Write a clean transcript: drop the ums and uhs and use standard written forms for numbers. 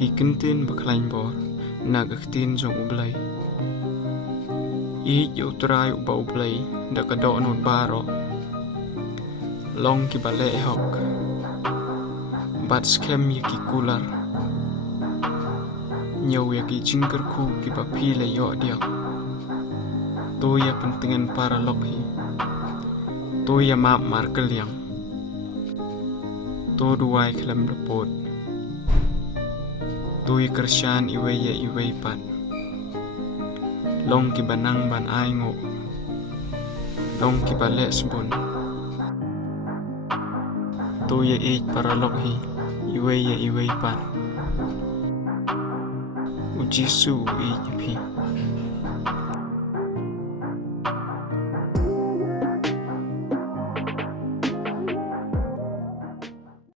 ki kintin baklain bor nagaktin jong ublay I utray uba ublay da kado nun baro long ki bale hok bat skem ki kular nyaw ki jingker ku ki papile yo dia to ya pentingan para lokhi to ya map markel yang to duai kelam repot to ya kersyan iwe pat long ki banang ban aingo long ki bale sebun to ya para lokhi iwe pat Ujisu i nyepi